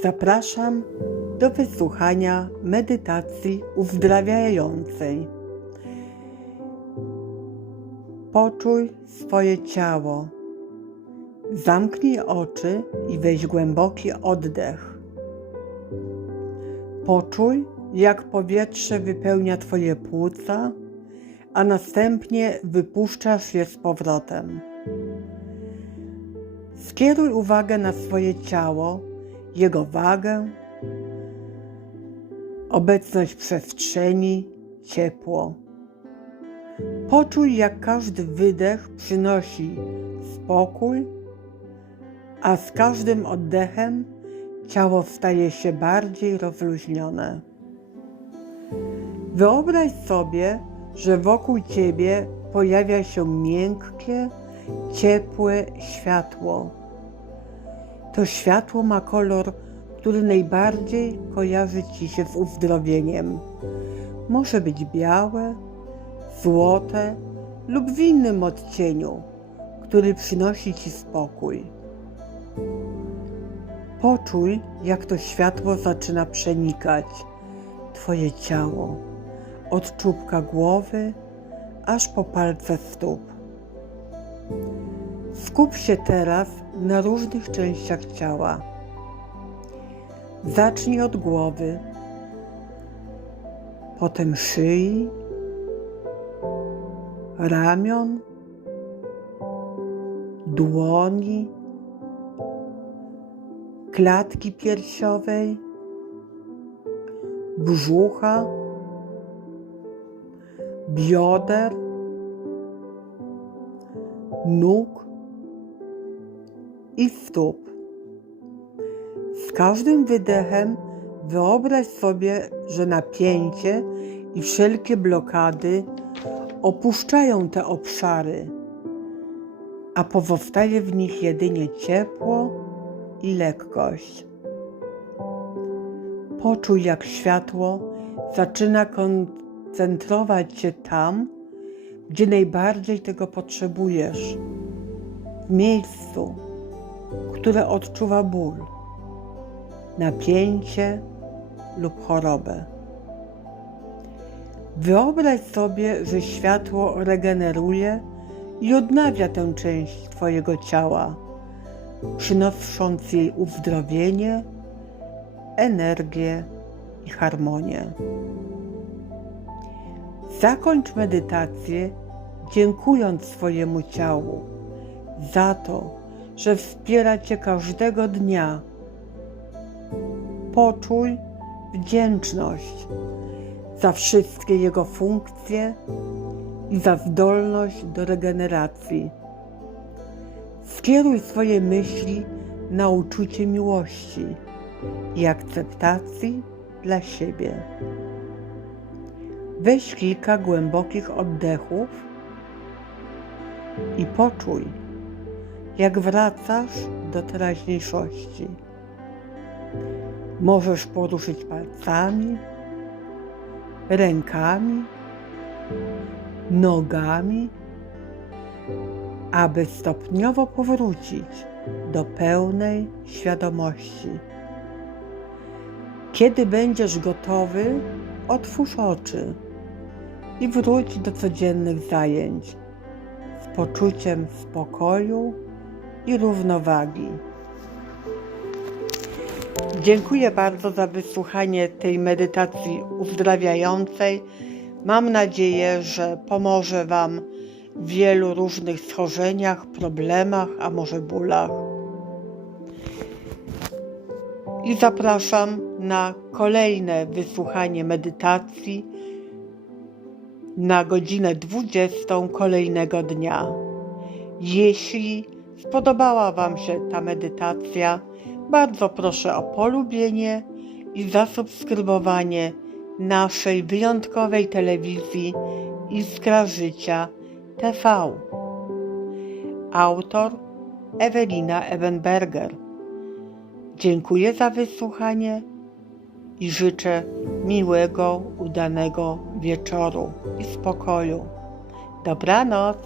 Zapraszam do wysłuchania medytacji uzdrawiającej. Poczuj swoje ciało. Zamknij oczy i weź głęboki oddech. Poczuj, jak powietrze wypełnia Twoje płuca, a następnie wypuszczasz je z powrotem. Skieruj uwagę na swoje ciało, jego wagę, obecność przestrzeni, ciepło. Poczuj, jak każdy wydech przynosi spokój, a z każdym oddechem ciało staje się bardziej rozluźnione. Wyobraź sobie, że wokół ciebie pojawia się miękkie, ciepłe światło. To światło ma kolor, który najbardziej kojarzy ci się z uzdrowieniem. Może być białe, złote lub w innym odcieniu, który przynosi ci spokój. Poczuj, jak to światło zaczyna przenikać Twoje ciało, od czubka głowy aż po palce stóp. Skup się teraz na różnych częściach ciała. Zacznij od głowy, potem szyi, ramion, dłoni, klatki piersiowej, brzucha, bioder, nóg i stóp. Z każdym wydechem wyobraź sobie, że napięcie i wszelkie blokady opuszczają te obszary, a pozostaje w nich jedynie ciepło i lekkość. Poczuj, jak światło zaczyna koncentrować się tam, gdzie najbardziej tego potrzebujesz, w miejscu, które odczuwa ból, napięcie lub chorobę. Wyobraź sobie, że światło regeneruje i odnawia tę część Twojego ciała, przynosząc jej uzdrowienie, energię i harmonię. Zakończ medytację dziękując swojemu ciału za to, że wspiera Cię każdego dnia. Poczuj wdzięczność za wszystkie jego funkcje i za zdolność do regeneracji. Skieruj swoje myśli na uczucie miłości i akceptacji dla siebie. Weź kilka głębokich oddechów i poczuj, jak wracasz do teraźniejszości. Możesz poruszyć palcami, rękami, nogami, aby stopniowo powrócić do pełnej świadomości. Kiedy będziesz gotowy, otwórz oczy i wróć do codziennych zajęć z poczuciem spokoju i równowagi. Dziękuję bardzo za wysłuchanie tej medytacji uzdrawiającej. Mam nadzieję, że pomoże Wam w wielu różnych schorzeniach, problemach, a może bólach. I zapraszam na kolejne wysłuchanie medytacji na godzinę 20 kolejnego dnia. Jeśli spodobała Wam się ta medytacja, bardzo proszę o polubienie i zasubskrybowanie naszej wyjątkowej telewizji Iskra Życia TV. Autor Ewelina Ewenberger. Dziękuję za wysłuchanie i życzę miłego, udanego wieczoru i spokoju. Dobranoc.